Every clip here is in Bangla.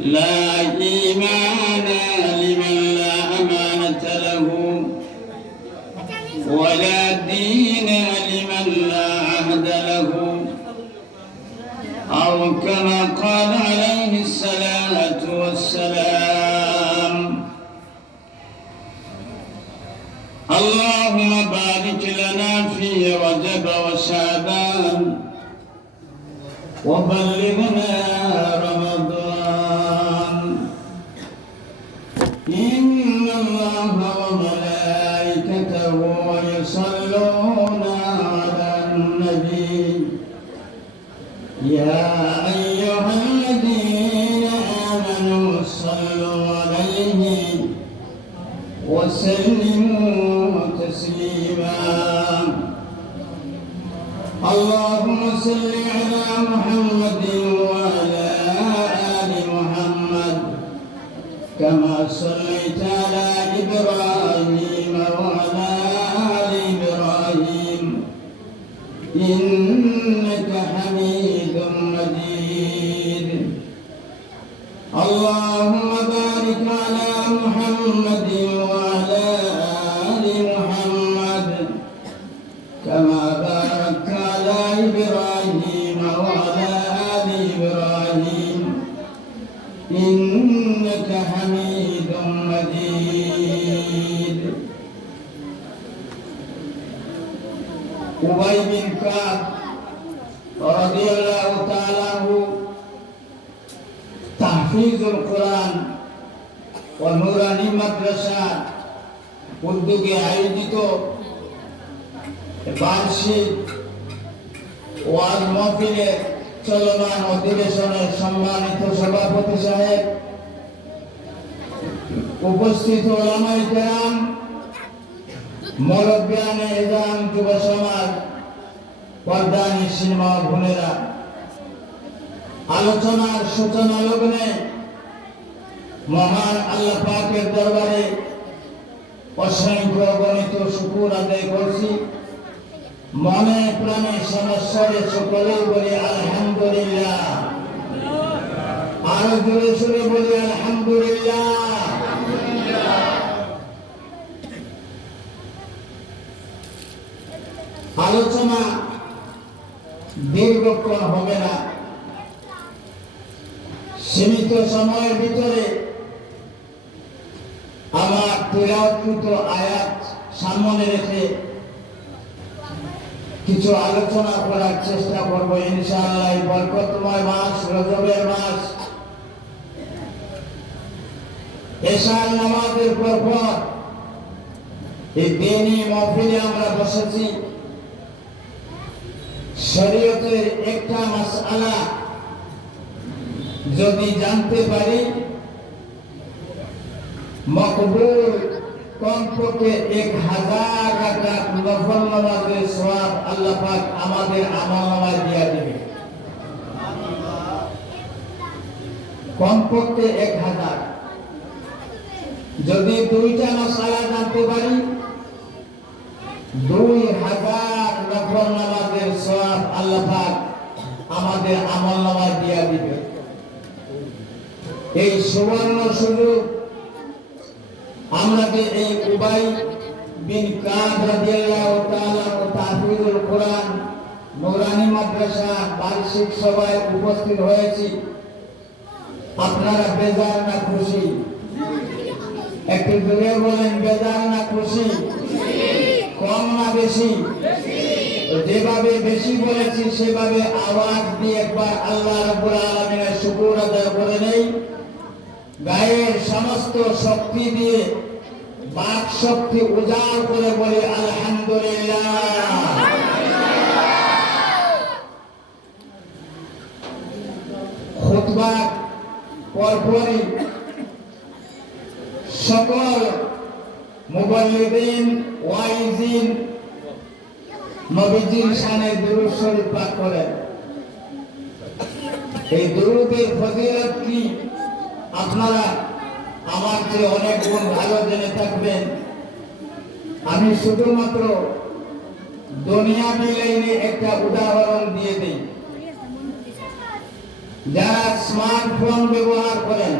لا إيمان لمن لا أمانة له ولا دين لمن لا عهد له أو كما قال عليه الصلاة والسلام. اللهم بارك لنا في رجب وشعبان وبلغنا رمضان. إن الله وملائكته يصلون على النبي يا أيها الذين آمنوا صلوا عليه وسلموا تسليما. اللهم صل على محمد وعلى آل محمد كما صليت على إبراهيم وعلى آل إبراهيم إنك حميد مجيد. اللهم بارك على محمد وعلى آل محمد كما باركت على إبراهيم وعلى آل إبراهيم إنك حميد مجيد. أبي بن كعب رضي الله تعالى عنه তাহফিজ কোরআন ও নুরানি মাদ্রাসা উদ্যোগে আয়োজিত বার্ষিক ওয়াজ মাহফিলে চলমান অধিবেশনের সম্মানিত সভাপতি সাহেব, উপস্থিত ওলামায়ে কেরাম, মুরব্বিয়ানে ইজাম, যুব সমাজ, পর্দানি সিনেমা বোনেরা, আলোচনার সূচনা লগ্নে মহান আল্লাহ পাকের দরবারে অসংখ্য গণিত শুকর আদায় করছি। মনে প্রাণে সমস্যারে সকলেই বলি আলহামদুলিল্লাহ। আরো জোরে সোরে বলি আলহামদুলিল্লাহ। আলোচনা দীর্ঘক্ষণ হবে না, সীমিত সময়ের ভিতরে আমার তিলাওয়াতকৃত আয়াত সামনে রেখে কিছু আলোচনা করার চেষ্টা করব ইনশাআল্লাহ। এই বরকতময় মাস, রজবের মাস, এশার নামাজের পর এই দিনী মাহফিলে আমরা বসেছি। শরীয়তের একটা মাসআলা যদি জানতে পারি, মকবুল কমপক্ষে 1000 রাকাত নফল নামাজের সওয়াব আল্লাহ পাক আমাদের আমলনামায় দিয়ে দেবে। কমপক্ষে 1000। যদি দুইটা মাসআলা জানতে পারি, 2000 নফল নামাজের সওয়াব আল্লাহ পাক আমাদের আমলনামায় দিয়ে দিবে। এই সুবর্ণ সুযোগ আমরা যে এই উবাই বিন কাব রাদিয়াল্লাহু তাআলা তাহফিজুল কোরআন নুরানি মাদ্রাসা বার্ষিক সভায় উপস্থিত হয়েছি, আপনারা বেজার না খুশি? একটু জোরে বলেন, বেজার না খুশি? কম না বেশি? যেভাবে বেশি বলেছি সেভাবে আওয়াজ দিয়ে একবার আল্লাহ রাব্বুল আলামিনের শুকর আদায় করে নেই। গায়ের সমস্ত শক্তি দিয়ে, বাক শক্তি উজাড় করে বলি আলহামদুলিল্লাহ। খুতবা পরপরই সকল মুবাল্লিগিন, ওয়াইজিন নবীজির শানে দুরূদ শরীফ পাঠ করেন। এই দুরূদের ফজিলত কি আপনারা আমার চেয়ে অনেক গুণ ভালো জেনে থাকবেন। আমি শুধুমাত্র দুনিয়াবি লাইনে একটা উদাহরণ দিয়ে দিই। যারা স্মার্টফোন ব্যবহার করেন,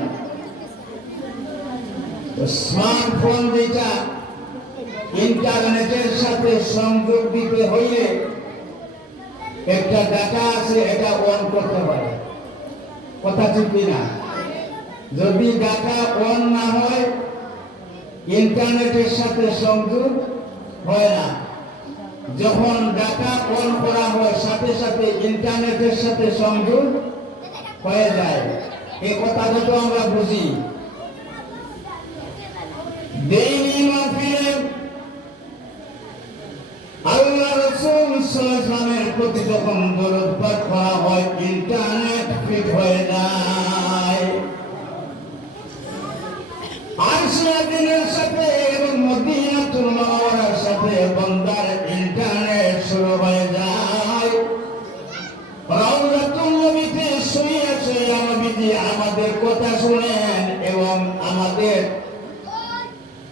স্মার্টফোন যেটা ইন্টারনেটের সাথে সংযোগ দিতে হইলে একটা ডাটা আছে, এটা অন করতে হয়। কথা ঠিক কিনা? যদি ডাটা অন না হয় ইন্টারনেটের সাথে সংযোগ হয় না। যখন ডাটা অন করা হয় সাথে সাথে ইন্টারনেটের সাথে সংযোগ হয়ে যায়। এই কথাটা তো আমরা বুঝি। দেইনি মাহফিলে আল্লাহ রাসূল সাল্লাল্লাহু আলাইহি ওয়াসাল্লামের প্রতি যখন দরুদ পাঠ করা হয় ইন্টারনেট ফিট হয়ে যায়। আরশের সাথে এবং মদিনাতুল মুনাওয়ারার সাথে বান্দার ইন্টারনেট শুরু হয়ে যায়। রাউজাতুল নবীতে শুয়ে শুয়ে নবীজি আমাদের কথা শুনেন এবং আমাদের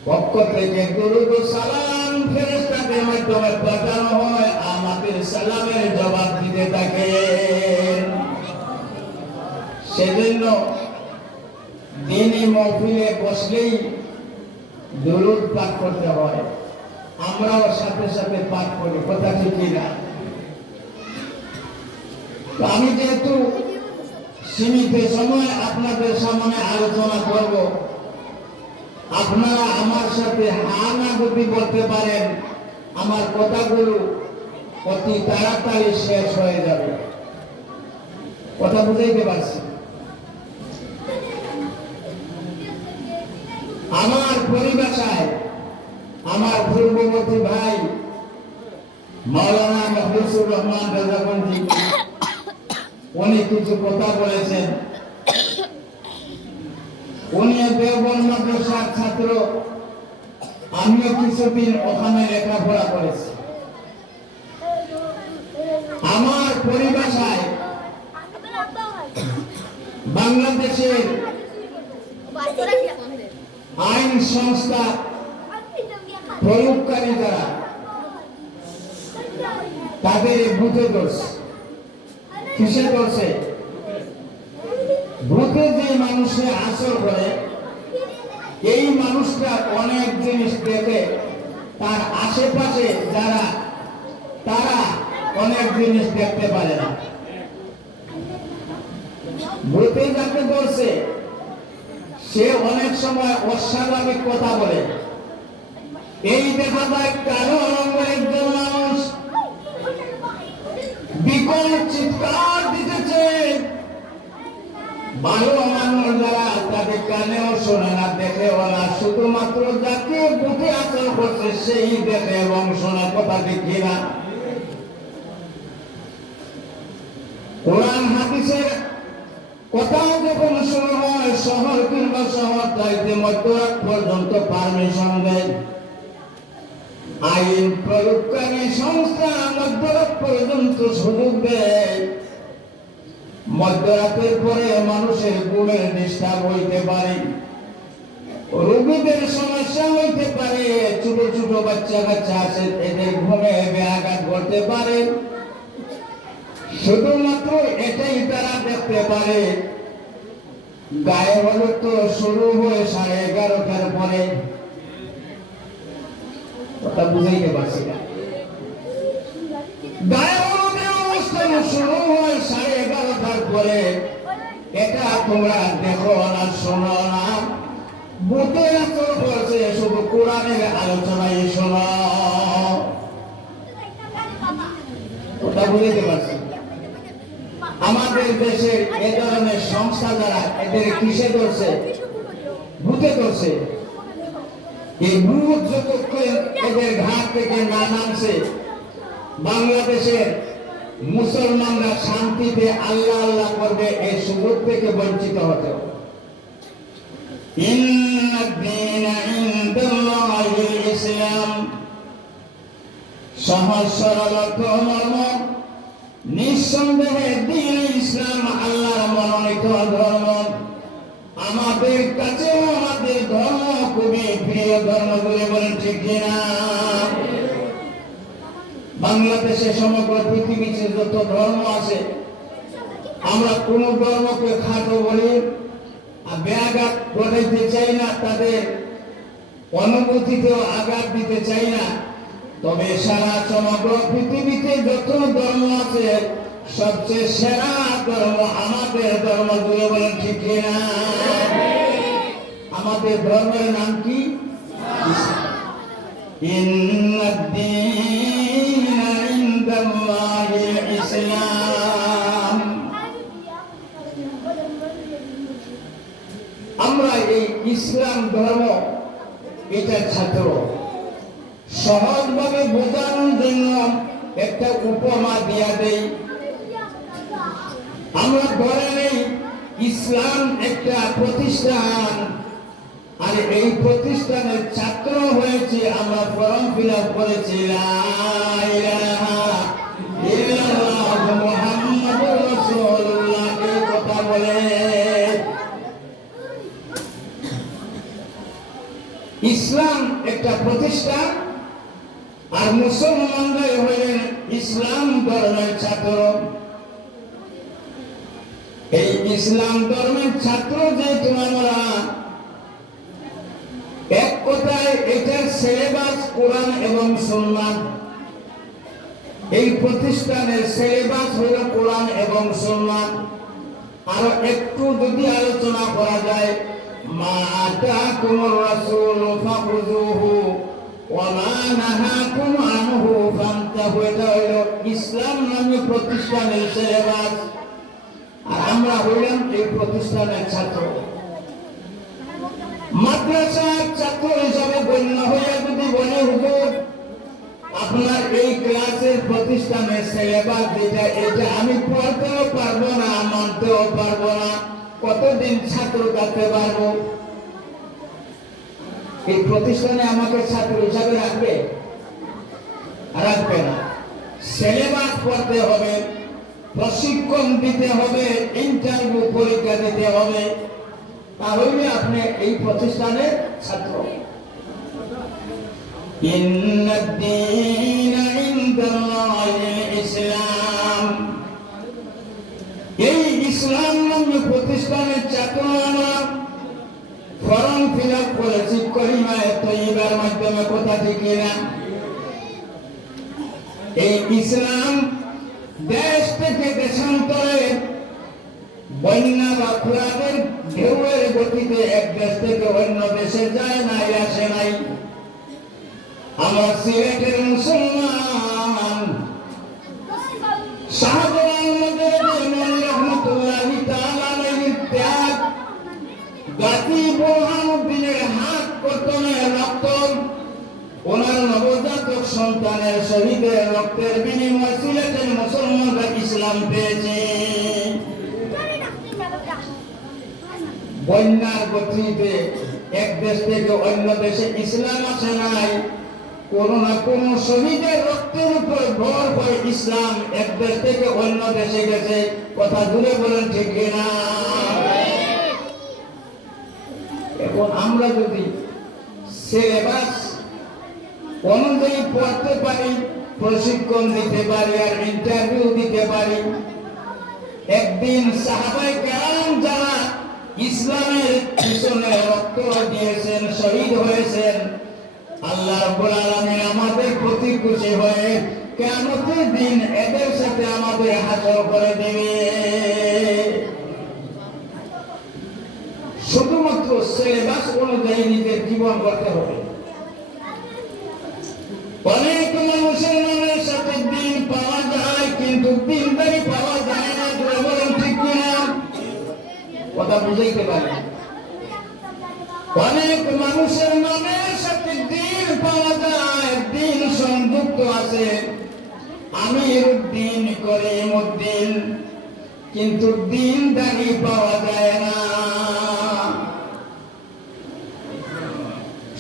পক্ষ থেকে দরুদ ও সালাম ফেরেশতাদের মাধ্যমে পাঠানো হয়, আমাদের সালামের জবাব দিতে থাকেন। সেজন্য দিনী মাহফিলে বসলেই দরুদ পাঠ করতে হয়। আমরাও সাথে সাথে পাঠ করি। কথা ঠিক কিনা? আমি যেহেতু সীমিত সময় আপনাদের সামনে আলোচনা করব, আপনারা আমার সাথে হা না যদি বলতে পারেন আমার কথাগুলো অতি তাড়াতাড়ি শেষ হয়ে যাবে। কথা বুঝাইতে পারছি? আমার পরিভাষায় আমার পূর্ববর্তী ভাই মাওলানা মখলিসুর রহমান রাজাগঞ্জি উনি কিছু কথা বলেছেন। উনি দেওবন্দ মাদ্রাসার ছাত্র, আমিও কিছুদিন ওখানে লেখাপড়া করেছি। আমার পরিভাষায় বাংলাদেশের আইন সংস্থা প্রয়োগকারী যারা তাদের বুঝে ধরছে। কিসে ধরছে? ভূতে যে মানুষে আসর করে এই মানুষটা অনেক জিনিস দেখে, তার আশেপাশে যারা তারা অনেক জিনিস দেখতে পারে না। ভূতে যাকে ধরছে সে অনেক সময় অস্বাভাবিক কথা বলে। এই দেখা যায় কালো রঙের একজন মানুষ বিকল চিৎকার দিতেছে, ভালো মানুষ যারা তাদের কানেও শোনে না, দেখেও না, শুধুমাত্র যাকে বুঝে আচরণ করছে সেই দেখে এবং শোনে। কথা দেখি না? কোরআন হাদিসের কথা যখন শুরু হয় শহর কিংবা শহর চাইতে মধ্যরাত পর্যন্ত পারমিশন দেয়। আইন প্রয়োগকারী সংস্থা মধ্যরাত পর্যন্ত সুযোগ দেয়। মধ্যরাতের পরে মানুষের ঘুমের ডিস্টার্ব হইতে পারে, রোগীদের সমস্যা হইতে পারে, ছোট ছোট বাচ্চা কাচ্চা আছে এদের ঘুমে ব্যাঘাত ঘটতে পারে। শুধুমাত্র এটাই তারা দেখতে পারে। গায়ে হলুদ তো শুরু হয়ে 11:30টার পরে। কথা বুঝাইতে পারছি না? গায়ে হলুদের অনুষ্ঠান শুরু হয় 11:30টার পরে। এটা তোমরা দেখো না, শোনো না। ভূতের আসর করছে, শুধু কোরআনের আলোচনায় শোনো। কথা বুঝাইতে পারছি? আমাদের দেশের এ ধরনের সংস্থা যারা এদের কিসে ধরছে? ভূতে ধরছে। এই ভূত যতক্ষণ এদের ঘাট থেকে না নামছে বাংলাদেশের মুসলমানরা শান্তিতে আল্লাহ আল্লাহ করবে, এই সুযোগ থেকে বঞ্চিত হতে হবে। ইসলাম সহজ সরল মর্ম, নিঃসন্দেহে দ্বীন ইসলাম আল্লাহর মনোনীত ধর্ম। আমাদের কাছে আমাদের ধর্ম খুবই প্রিয় ধর্ম বলে বলেন, ঠিক কিনা? বাংলাদেশে সমগ্র পৃথিবীতে যত ধর্ম আছে আমরা কোন ধর্মকে খাটো বলি ব্যাঘাত ঘটাইতে চাই না, তাদের অনুভূতিতেও আঘাত দিতে চাই না। তবে সারা সমগ্র পৃথিবীতে যত ধর্ম আছে সবচেয়ে সেরা ধর্ম আমাদের ধর্ম। জুড়ে বলেন ঠিক কিনা? আমাদের ধর্মের নাম কি? ইন্নাদ-দীনা ইনদাল্লাহিল ইসলাম। আমরা এই ইসলাম ধর্ম এটার ছাত্র। সহজভাবে বোঝানোর জন্য একটা উপমা দিয়া দেই। আমরা ধরে নেই ইসলাম একটা প্রতিষ্ঠান, আর এই প্রতিষ্ঠানের ছাত্র হয়েছে আমরা, ফর্ম ফিল আপ করেছি লা ইলাহা ইল্লাল্লাহ মুহাম্মাদুর রাসূলুল্লাহ, এই কথা বলে। ইসলাম একটা প্রতিষ্ঠান, আর মুসলমানরাই হলেন ইসলাম ধর্মের ছাত্র। এই ইসলাম ধর্মের ছাত্র যেহেতু আমরা, এক কথায় এটার সিলেবাস কোরআন এবং সুন্নাত। এই প্রতিষ্ঠানের সিলেবাস হলো কোরআন এবং সুন্নাত। আরো একটু যদি আলোচনা করা যায়, মা আতাকুমুর রাসূল ফাখুযুহু ওয়া মা নাহাকুম আনহু ফান্তাহু। এটা হলো ইসলাম নামে প্রতিষ্ঠানের সিলেবাস, আর আমরা হইলাম এই প্রতিষ্ঠানের ছাত্র। মাদ্রাসার ছাত্র হিসাবে গণ্য হইয়া যদি বলে, হুজুর আপনার এই ক্লাসের প্রতিষ্ঠানের সিলেবাস যেটা, এটা আমি পড়তেও পারবো না, মানতেও পারবো না, কতদিন ছাত্র কাটতে পারবো? এই প্রতিষ্ঠানে আমাকে ছাত্র হিসাবে রাখবে? রাখবে না। সিলেবাস পড়তে হবে, প্রশিক্ষণ দিতে হবে, ইন্টারভিউ পরীক্ষা দিতে হবে, তাহলে আপনি এই প্রতিষ্ঠানের ছাত্র। ইন্নাদ-দীনা ইনদাল্লাহিল ইসলাম। এই ইসলাম নামে প্রতিষ্ঠানের ছাত্র আমরা। ফর্ম ফিল আপ করেছি কলিমায়ে তয়্যিবার মাধ্যমে, কথা ঠিক না? এই ইসলাম দেশ থেকে দেশান্তরে বন্যা বা খরাদের ঢেউয়ের গতিতে এক দেশ থেকে অন্য দেশে যায় নাই, আসে নাই। আমার সিলেটের মুসলমান শাহজালাল মজরুল রহমাতুল্লাহি তাআলা আলাইহির ত্যাগ, গাজী বুরহানুদ্দিনের হাত কর্তনে রক্ত, ওনার নবজাতক সন্তানের শহীদের রক্তের বিনিময়ে সিলেটের মুসলমানরা ইসলাম পেয়েছে। বন্যার গতিতে এক দেশ থেকে অন্য দেশে ইসলাম আসে নাই, কোন না কোন শহীদের রক্তের উপর ভর করে ইসলাম এক দেশ থেকে অন্য দেশে গেছে। কথা জুড়ে বলেন ঠিক না? এখন আমরা যদি সিলেবাস অনুযায়ী পড়তে পারি, প্রশিক্ষণ দিতে পারি, আর ইন্টারভিউ দিতে পারি, একদিন সাহাবায়ে কেরাম যারা ইসলামের পিছনে রক্ত দিয়েছেন, শহীদ হয়েছেন, আল্লাহ রাব্বুল আলামিন আমাদের প্রতি খুশি হয়ে কিয়ামতের দিন এদের সাথে আমাদের হাসর করে দেবে। শুধুমাত্র সিলেবাস অনুযায়ী নিজের জীবন গড়তে হবে। অনেক মানুষের নামের সাথে দিন পাওয়া যায়, কিন্তু দিনদারি পাওয়া যায় না। বলেন ঠিক কিনা? কথা বুঝাইতে পারে। অনেক মানুষের নামের সাথে দিন পাওয়া যায়, দিন সংযুক্ত আছে, আমির উদ্দিন করিম উদ্দিন, কিন্তু দিনদারি পাওয়া যায় না।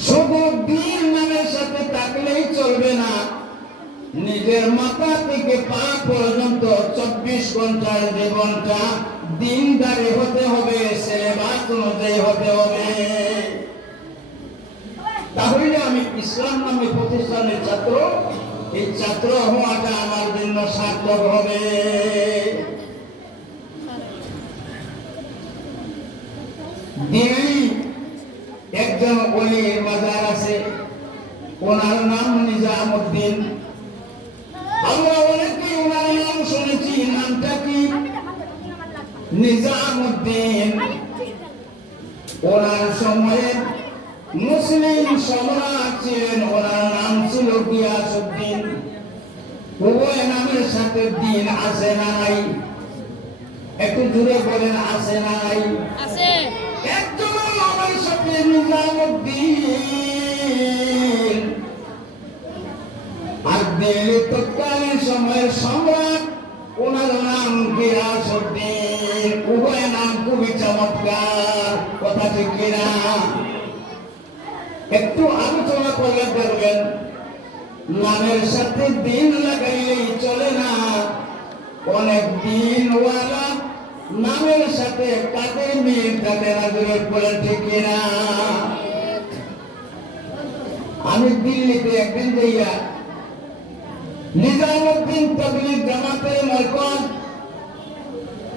শুধু দিন নামের সাথে থাকলেই চলবে না, নিজের মাথা থেকে পা পর্যন্ত 24 ঘন্টার জীবনটা দিনদারি হতে হবে, সিলেবাস অনুযায়ী হতে হবে। তাহলে আমি ইসলাম নামে প্রতিষ্ঠানের ছাত্র, এই ছাত্র হওয়াটা আমার জন্য সার্থক হবে। দিল্লি একজন ওলির মাজার আছে, ওনার নাম নিজামুদ্দিন। আমরা অনেকেই ওনার নাম শুনেছি, নামটা কি? নিজামুদ্দিন। ওনার সময়ে মুসলিম সম্রাট ছিলেন, ওনার নাম ছিল গিয়াসউদ্দিন। উভয় নামের সাথে দিন আছে না নাই? একটু জুড়ে বলেন, আছে না নাই? আছে। একজন নামের সাথে নিজামুদ্দিন। আর দিল্লি তৎকালীন সময়ের সম্রাট, ওনার নাম গিয়াসউদ্দিন। উভয় নাম খুবই চমৎকার, কথা ঠিক কিনা? একটু আলোচনা করলে দেখবেন, নামের সাথে দিন লাগাইলেই চলে না। অনেক দিনওয়ালা নামের সাথে কাদের মিল থাকে না, জোরে বলেন ঠিক কিনা? আমি দিল্লিতে একদিন যাইয়া নিজামুদ্দিন তাবলীগ জামাতের মরকজ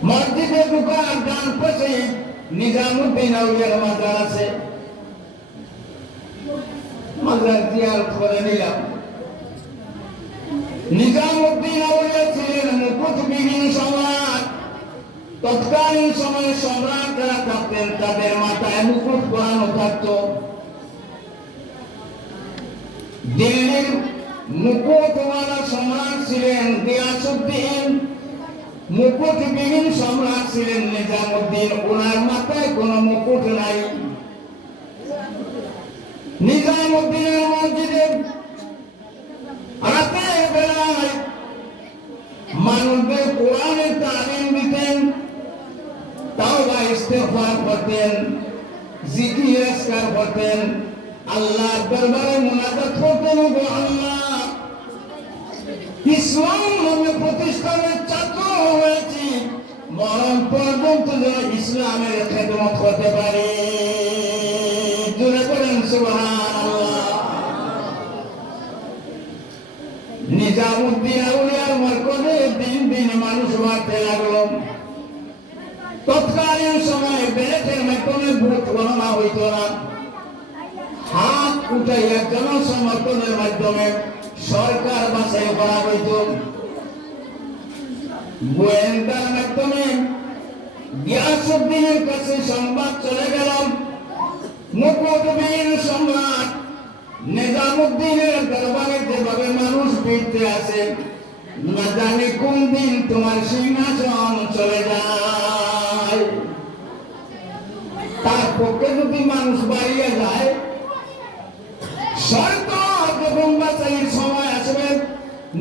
মসজিদে ঢুকার ডান পাশে নিজামুদ্দিন আউলিয়ার মাজার আছে। মাজার জিয়ারত করে নিলাম। নিজামুদ্দিন আউলিয়া ছিলেন মুকুটবিহীন সম্রাট। তৎকালীন সময়ে সম্রাট যারা থাকতেন তাদের মাথায় মুকুট পরানো থাকত। দিল্লির মুকুটওয়ালা সম্রাট ছিলেন গিয়াসউদ্দিন, মুকুটবিহীন সম্রাট ছিলেন নিজামুদ্দিন। ওনার মাথায় কোনো মুকুট নাই। নিজামুদ্দিনের মসজিদে রাতের বেলায় মানুষদের কোরআনের তালিম দিতেন, তাওবা ইস্তেগফার করতেন, জিকির আজকার করতেন, আল্লাহর দরবারে মুনাজাত করতেন। গো আল্লাহ, ইসলাম নামে প্রতিষ্ঠানের ছাত্র হয়েছি, মরণ পর্যন্ত যেন ইসলামের খেদমত করতে পারে। জোরে বলেন সুবহানাল্লাহ। নিজামুদ্দিন আউলিয়ার মরকজে দিন দিন মানুষ বাড়তে লাগলো। তৎকালীন সময়ে ব্যালটের মাধ্যমে ভোট গণনা হইত না, হাত উঠাইয়া জনসমর্থনের মাধ্যমে সরকার বাছাই করা হইত। গোয়েন্দার মাধ্যমে গিয়াসউদ্দিনের কাছে সংবাদ চলে গেল, মুকুটবিহীন সম্রাট নিজামুদ্দিনের দরবারে যেভাবে মানুষ ফিরতে আসে, না জানি কোন দিন তোমার সিংহাসন চলে যায়। তার পক্ষে যদি মানুষ বাড়িয়ে যায়, সরকার যখন বাছাইয়ের সময় আসবে,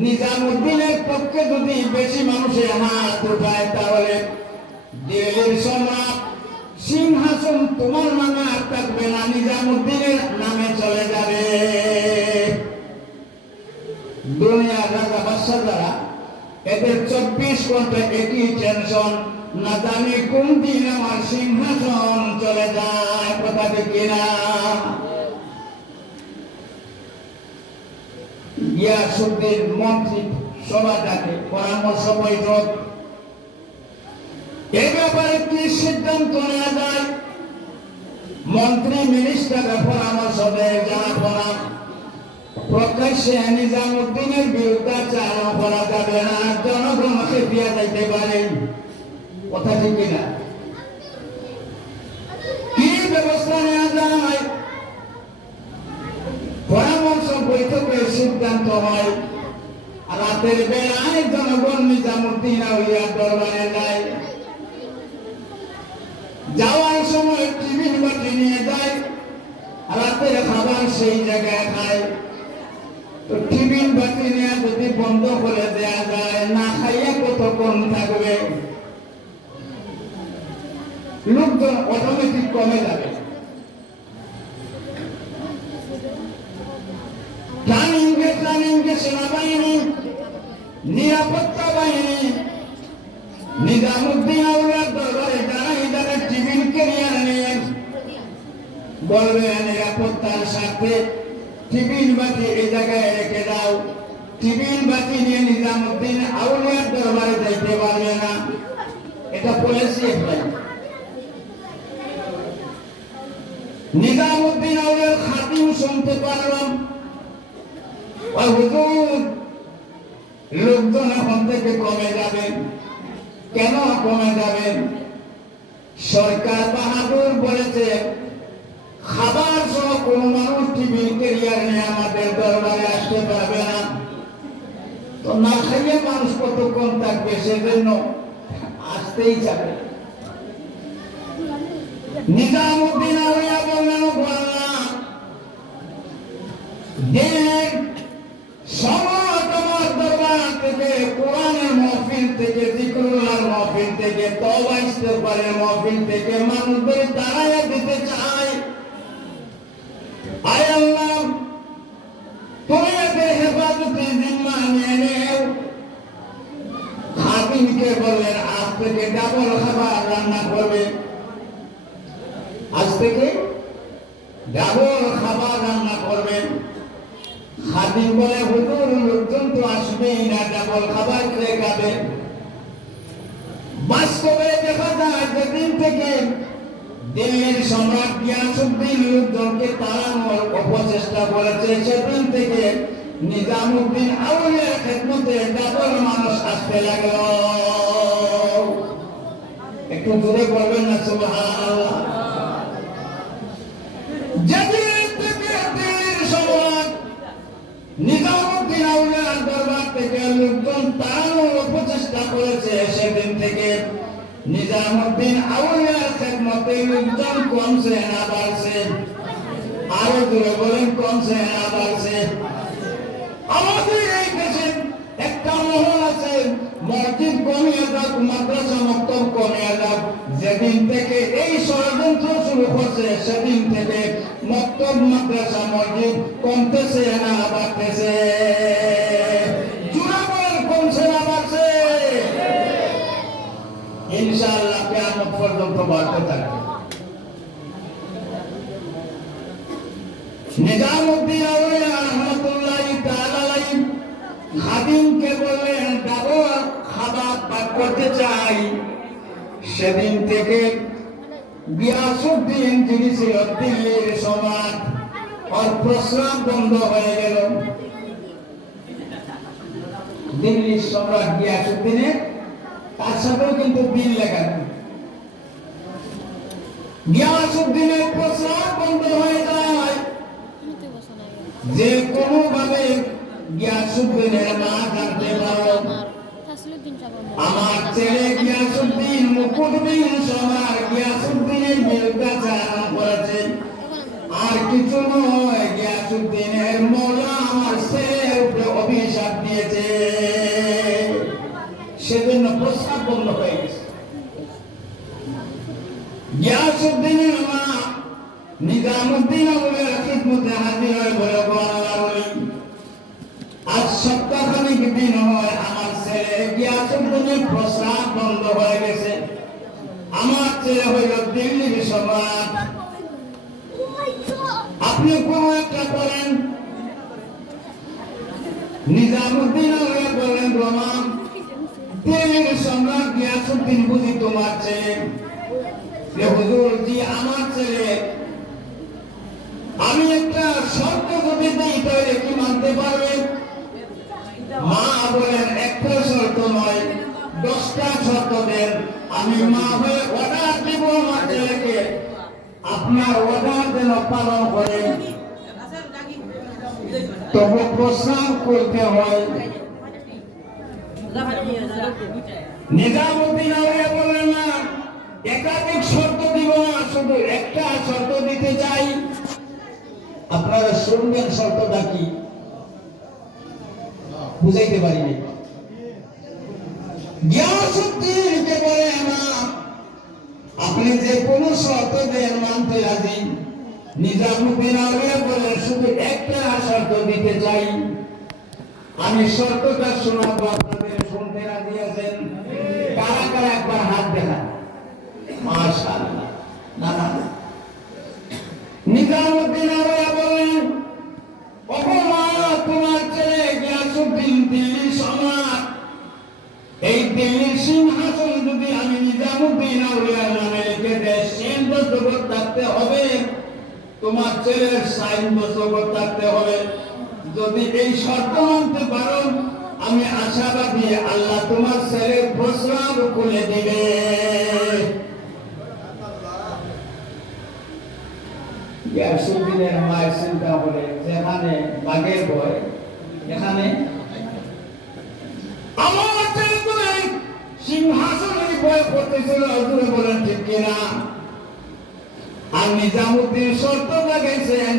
নিজামুদ্দিনের পক্ষে যদি বেশি মানুষের হাত উঠায়, তাহলে দিল্লির সম্রাট সিংহাসন তোমার নামে আর থাকবে না, নিজামুদ্দিনের নামে চলে যাবে। দুনিয়ার রাজা বাদশা যারা, এদের 24 ঘন্টা একই টেনশন, না জানি কোন দিন আমার সিংহাসন চলে যায়। কথা ঠিক কিনা? গিয়াসউদ্দিন মন্ত্রী সভা ডাকে, পরামর্শ বৈঠক। এই ব্যাপারে কি সিদ্ধান্ত নেওয়া যায়? মন্ত্রী মিনিস্টারের পরামর্শ দেয়, জানা প্রকাশ্যে নিজামুদ্দিনের বিরুদ্ধাচার করা যাবে না, জনগণকে দিয়া যাইতে পারে। কথা ঠিক কিনা? কি ব্যবস্থা নেওয়া যায়? পরামর্শ বৈঠকের সিদ্ধান্ত হয়, রাতের বেলায় জনগণ নিজামুদ্দিন আউলিয়ার দরবারে যায়। যাওয়ার সময় টিফিন বাটি নিয়ে যায়, রাতের খাবার সেই জায়গায় খায়। তো টিফিন বাটি নিয়ে যদি বন্ধ করে দেয়া যায়, না খাইয়া কতক্ষণ থাকবে? লোকজন অটোমেটিক কমে যাবে। প্ল্যানিংকে সেনাবাহিনী, নিরাপত্তা বাহিনী নিজামুদ্দিন আউলিয়ার দরবারে জানাই যাবে, টিফিন ক্যারিয়ার নিয়ে বলবে নিরাপত্তার সাথে টিফিন বাটি এই জায়গায় রেখে দাও। টিফিন বাটি নিয়ে নিজামুদ্দিন আউলিয়ার দরবারে যাইতে পারবে না। এটা পলিসি ভাই। নিজামুদ্দিন আউলিয়ার খাতিম শুনতে পারলাম, ওই হুজুর লোকজন এখন থেকে কমে যাবে। কেন কমে যাবে? সরকার বাহাদুর বলেছে খাবার সহ কোন মানুষ টিফিন ক্যারিয়ার নিয়ে আমাদের দরবারে আসতে পারবে না। তো না খাইয়ে মানুষ কতক্ষণ থাকবে, সেজন্য আসতেই যাবে। নিজামুদ্দিন আউলিয়া বললেন, দেখ সময় তোমার দরবার থেকে, কোরআনের মাহফিল থেকে, জিকরুল্লাহর মাহফিল থেকে, তওবা ইস্তেগফারের মাহফিল থেকে মানুষদের দাঁড়াইয়া দিতে চাই। আয় আল্লাহ, তুমি এদের হেফাজতে জিম্মা নিয়ে নেও। খাদিমকে বললেন, আজ থেকে ডাবল খাবার রান্না করবে, আজ থেকে ডাবল খাবার রান্না করবেন। খাদিম বলে, হুজুর লোকজন তো আসবেই না, ডাবল খাবার খেয়ে খাবে। বাস্তবে দেখা যায় যেদিন থেকে দিল্লির সম্রাট গিয়াসউদ্দিন লোকজনকে তাড়ানোর অপচেষ্টা করেছে, সেদিন থেকে নিজামুদ্দিন আউলিয়ার খেদমতে ডাবল মানুষ আসতে লাগলো। একটু জোরে বলবেন না সুবহানাল্লাহ। যেদিন থেকে দিল্লির সম্রাট নিজামুদ্দিন আউলিয়ার দরবার থেকে লোকজন তাড়ানোর অপচেষ্টা করেছে, সেদিন থেকে নিজামুদ্দিন আউলিয়ার খেদমতে লোকজন কমছে না বাড়ছে? আরো জোরে বলেন, কমছে না বাড়ছে? আমাদের এই দেশে একটা মহল আছে, মসজিদ কমিয়ে যাক, মাদ্রাসা মক্তব কমিয়ে যাক, যেদিন থেকে এই ষড়যন্ত্র শুরু হচ্ছে সেদিন থেকে মক্তব, মাদ্রাসা, মসজিদ কমতেছে না বাড়তেছে? জোরে বলেন, কমছে না বাড়ছে? ইনশাআল্লাহ কিয়ামত পর্যন্ত বাড়তে থাকবে। নিজামুদ্দিন আউলিয়া রাহমাতুল্লাহি তাআলা আলাইহি খাদিমকে বললেন, ডাবল খাবার পাক করতে চাই। সেদিন থেকে গিয়াসউদ্দিন যিনি ছিল দিল্লির সম্রাট, ওর প্রস্রাব বন্ধ হয়ে গেল। দিল্লির সম্রাট গিয়াসউদ্দিনের, তার সাথেও কিন্তু দিন লেখা, গিয়াসউদ্দিনের প্রস্রাব বন্ধ হয়ে যায়। যে কোনো ভাবে গিয়াসউদ্দিনের মা জানতে পারো আমার ছেলে গিয়াসউদ্দিন মুকুটবিহীন সম্রাট গিয়াসউদ্দিনের বিরুদ্ধে চালান করেছে, আর কিছু নয়, গিয়াসউদ্দিনের মওলা আমার ছেলের উপরে অভিশাপ দিয়েছে, সেজন্য প্রস্তাব বন্ধ হয়ে গেছে। গিয়াসউদ্দিনের মা নিজামুদ্দিন আউলিয়ার খিদমতে হাজির হয়ে বলে, আজ সপ্তাহখানেক দিন হয় আমার ছেলে গিয়াসউদ্দিনের প্রস্রাব বন্ধ হয়ে গেছে। আমার ছেলে হইল দিল্লির সম্রাট, আপনি কোন একটা করেন। নিজামুদ্দিন আউলিয়া বলেন, রহমান, দিল্লির সম্রাট গিয়াসউদ্দিন বুঝি তোমার ছেলে? হুজুর জি আমার ছেলে। আমি একটা শর্ত যদি দিই তাহলে কি মানতে পারবেন? মা বলেন, একটা শর্ত নয়, 10টা শর্ত দেন। আমি মা হয়ে অর্ডার দিব আমার ছেলেকে, আপনার অর্ডার যেন পালন করেন। তবু প্রস্রাব করতে হয়। নিজামুদ্দিন আউলিয়া বললেন, না, একাধিক শর্ত দিব না, শুধু একটা শর্ত দিতে চাই। আপনারা শুনবেন শর্তটা কি? বুঝাইতে পারিনি। গিয়াসউদ্দিনকে বলে, না, আপনি যে কোনো শর্ত দেন মানতে রাজি। নিজামুদ্দিন আউলিয়া বলে, শুধু একটা শর্ত দিতে চাই। আমি শর্তটা শোনাবো, আপনাদের শুনতে রাজি আছেন? কারা কারা একবার হাত দেখান? মাশাআল্লাহ। না না, নিজামুদ্দিন আউলিয়া বলেন, তোমার ছেলে গিয়াসউদ্দিন দিল্লির সম্রাট, এই দিল্লির সিংহাসন যদি আমি নিজামুদ্দিন আউলিয়ার নামে লিখে দেয়, 100 বছর থাকতে হবে। তোমার ছেলের 60 বছর থাকতে হবে। যদি এই শর্ত মানতে পারো আমি আশাবাদী আল্লাহ তোমার ছেলের প্রস্রাব খুলে দিবে। গিয়াসউদ্দিনের মায়ের চিন্তা করে যেখানে বাঘের ভয় এখানে আমার ছেলে তুমি সিংহাসনের ভয় করতেছিল। হুজুর বলেন ঠিক কিনা? আর নিজামুদ্দিন শর্ত লাগাইছেন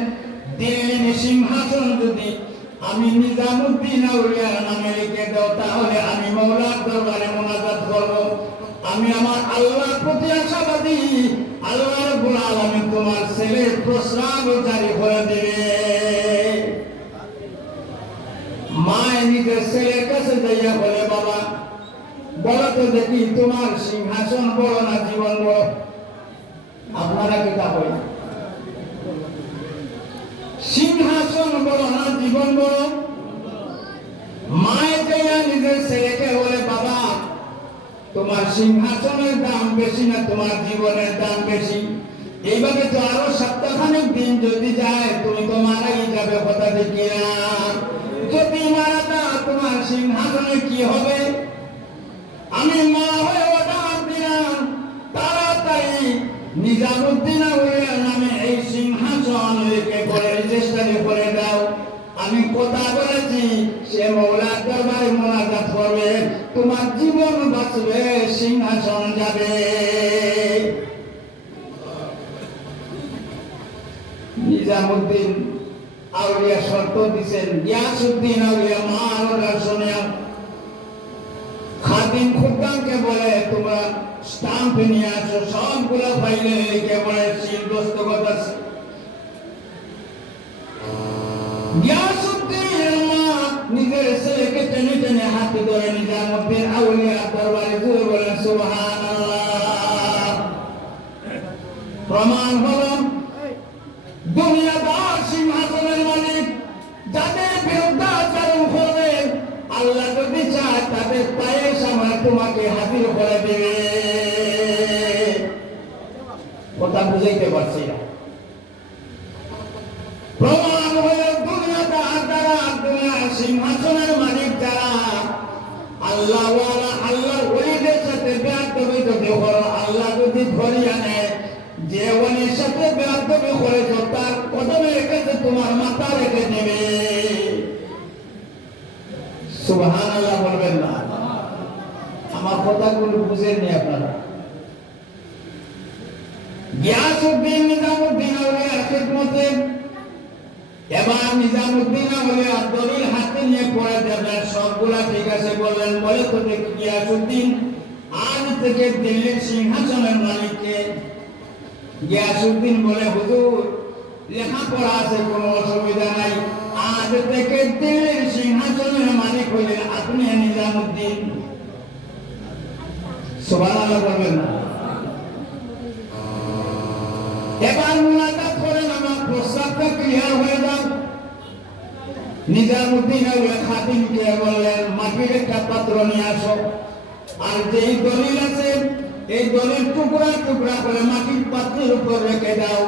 দিল্লির সিংহাসন যদি আমি নিজামুদ্দিন আউলিয়ার নামে লিখে দাও তাহলে আমি মওলার দরবারে মুনাজাত করব। আমি আমার আল্লাহর প্রতি আশাবাদী আল্লাহ রাব্বুল আলামিন তোমার ছেলের প্রস্রাব জারি করে দেবে। মা নিজের ছেলের কাছে যাইয়া বলে বাবা বলো তো দেখি তোমার সিংহাসন বড় না জীবন বড়? আপনারা কি তা বলেন? সিংহাসন বড় না জীবন বড়? মায়ে যাইয়া নিজের ছেলেকে বলে বাবা তোমার সিংহাসনের দাম বেশি না তোমার জীবনের দাম বেশি? এইভাবে তো আরো সপ্তাহখানেক দিন যদি যায় তুমি তো মারাই যাবে, কথা দেখি না? যদি মারা যাও তোমার সিংহাসনে কি হবে? আমি মা হয়ে অর্ডার দিলাম তাড়াতাড়ি নিজামুদ্দিন আউলিয়ার নামে এই সিংহাসন লিখে করে রেজিস্ট্রি করে দাও। আমি কথা বলেছি সে মওলার দরবারে মুনাজাত করবে, তোমার জীবন বাঁচবে, সিংহাসন যাবে। নিজামুদ্দিন আউলিয়া শর্ত দিচ্ছেন। গিয়াসউদ্দিন আউলিয়া মার অর্ডার শুনে খাদিম খুদ্দামকে বলে তোমরা স্টাম্প নিয়ে আসো, সবগুলো ফাইলে লিখে বলে সিল দস্তখত আছে। গিয়াসউদ্দিনের মা নিজের ছেলেকে টেনে টেনে হাতে ধরে নিজামুদ্দিন আউলিয়ার দরবারে জুড়ে বলেন সুবহানাল্লাহ। প্রমাণ হল দুনিয়াদার সিংহাসনের মালিক যাদের বিরুদ্ধে আচরণ করবে আল্লাহ যদি চায় তাদের পায়ের সামনে তোমাকে হাজির করে দেবে। কথা বুঝাইতে পারছি না? প্রমাণ হলো দুনিয়াদার যারা, দুনিয়ার সিংহাসনের মালিক যারা, আল্লাহ আল্লাহর ওলিদের সাথে বেয়াদবি যদি করো আল্লাহ যদি ধরিয়া নেয়, যে ওলির সাথে বেয়াদবি করেছ তার কদমে রেখেছে তোমার মাথা রেখে দেবে। সুবহানাল্লাহ বলবেন না? আমার কথাগুলো বুঝেননি আপনারা? গিয়াসউদ্দিন নিজামুদ্দিন আউলিয়ার খিদমতে এবার নিজামুদ্দিন আউলিয়া দলিল হাতে নিয়ে পড়ে দেবেন, সবগুলা ঠিক আছে বললেন। বলে তো দেখি গিয়াসউদ্দিন আজ থেকে দিল্লির সিংহাসনের মালিককে? গিয়াসউদ্দিন বলে হুজুর লেখাপড়া আছে, কোনো অসুবিধা নাই, আজ থেকে দিল্লির সিংহাসনের মালিক হইলেন আপনি নিজামুদ্দিন। সুবহানাল্লাহ বলবেন না? এবার মুনাজাত করেন আমার প্রস্তাবটা ক্লিয়ার হয়ে যান। নিজামুদ্দিন আউলিয়া খাদিমকে বললেন মাটির একটা পাত্র নিয়ে আসো, আর যেই দলিল আছে এই দলিল টুকরা টুকরা করে মাটির পাত্রের উপর রেখে দাও।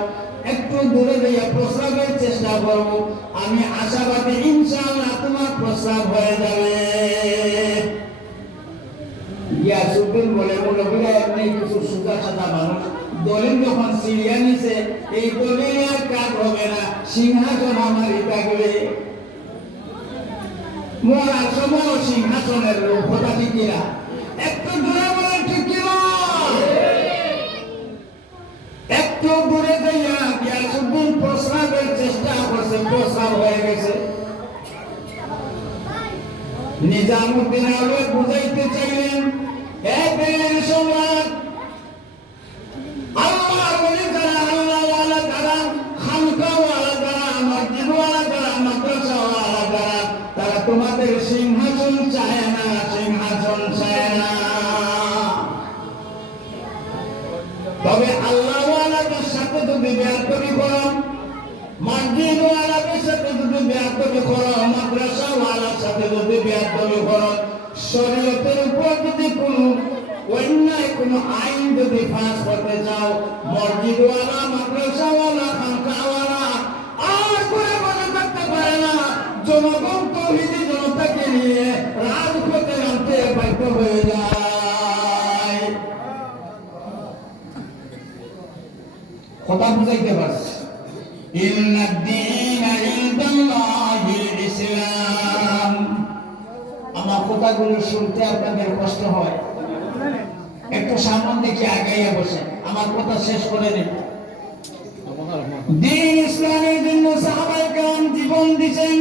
একটু দূরে যাইয়া প্রস্রাবের চেষ্টা করব, আমি আশাবাদী ইনশাআল্লাহ তোমার প্রস্রাব হয়ে যাবে। গিয়াসউদ্দিন বলে মুরব্বীরা এমনি কিছু সুজা সাদা মানুষ, দলিল যখন সিরিয়া নিছে এই দলিল আর কাজ হবে না, সিংহাসন আমারই থাকবে। মরার সময় সিংহাসনের লোক, কথা ঠিক কিনা? একটু দূরে বলেন ঠিক কিনা? একটু দূরে যাইয়া গিয়াসউদ্দিন প্রস্রাবের চেষ্টা করছে, প্রস্রাব হয়ে গেছে। নিজামুদ্দিন আউলিয়া বুঝাইতে চাইলেন দিল্লির সম্রাট আল্লাহর ওলি যারা, আল্লাহওয়ালা যারা, খানকাওয়ালা যারা, মসজিদওয়ালা যারা, মাদ্রাসাওয়ালা যারা, তারা তোমাদের সিংহাসন চায় না, সিংহাসন চায় না। তবে আল্লাহওয়ালাদের সাথে যদি বেয়াদবি করো, মসজিদওয়ালাদের সাথে যদি বেয়াদবি করো, মাদ্রাসাওয়ালার সাথে যদি বেয়াদবি করো, শরীয়তের উপর যদি কোনো অন্যায় কোনো আইন যদি ফাঁস করতে চাও, মসজিদওয়ালা, মাদ্রাসাওয়ালা, খানকাওয়ালা সমাগম তৌহিদি জনতাকে নিয়ে রাজপথে আনতে বাধ্য হয়ে যায়। কথা বুঝাইতে পারছি? ইন্নাদ-দীনা ইনদাল্লাহিল ইসলাম। আমার কথাগুলো শুনতে আপনাদের কষ্ট হয়, একটু সামনে দিকে আগাইয়া বসে আমার কথা শেষ করে নিন। দ্বীন ইসলামের জন্য সাহাবায়ে কেরাম জীবন দিয়েছেন।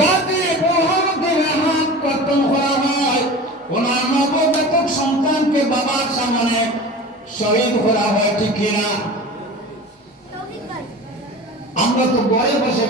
গাতে বহরতের হাত কর্তন করা হয়, কোন নবজাতক সন্তানকে বাবার সামনে শহীদ করা হয়, ঠিক কিনা? আমরা তো ঘরে বসে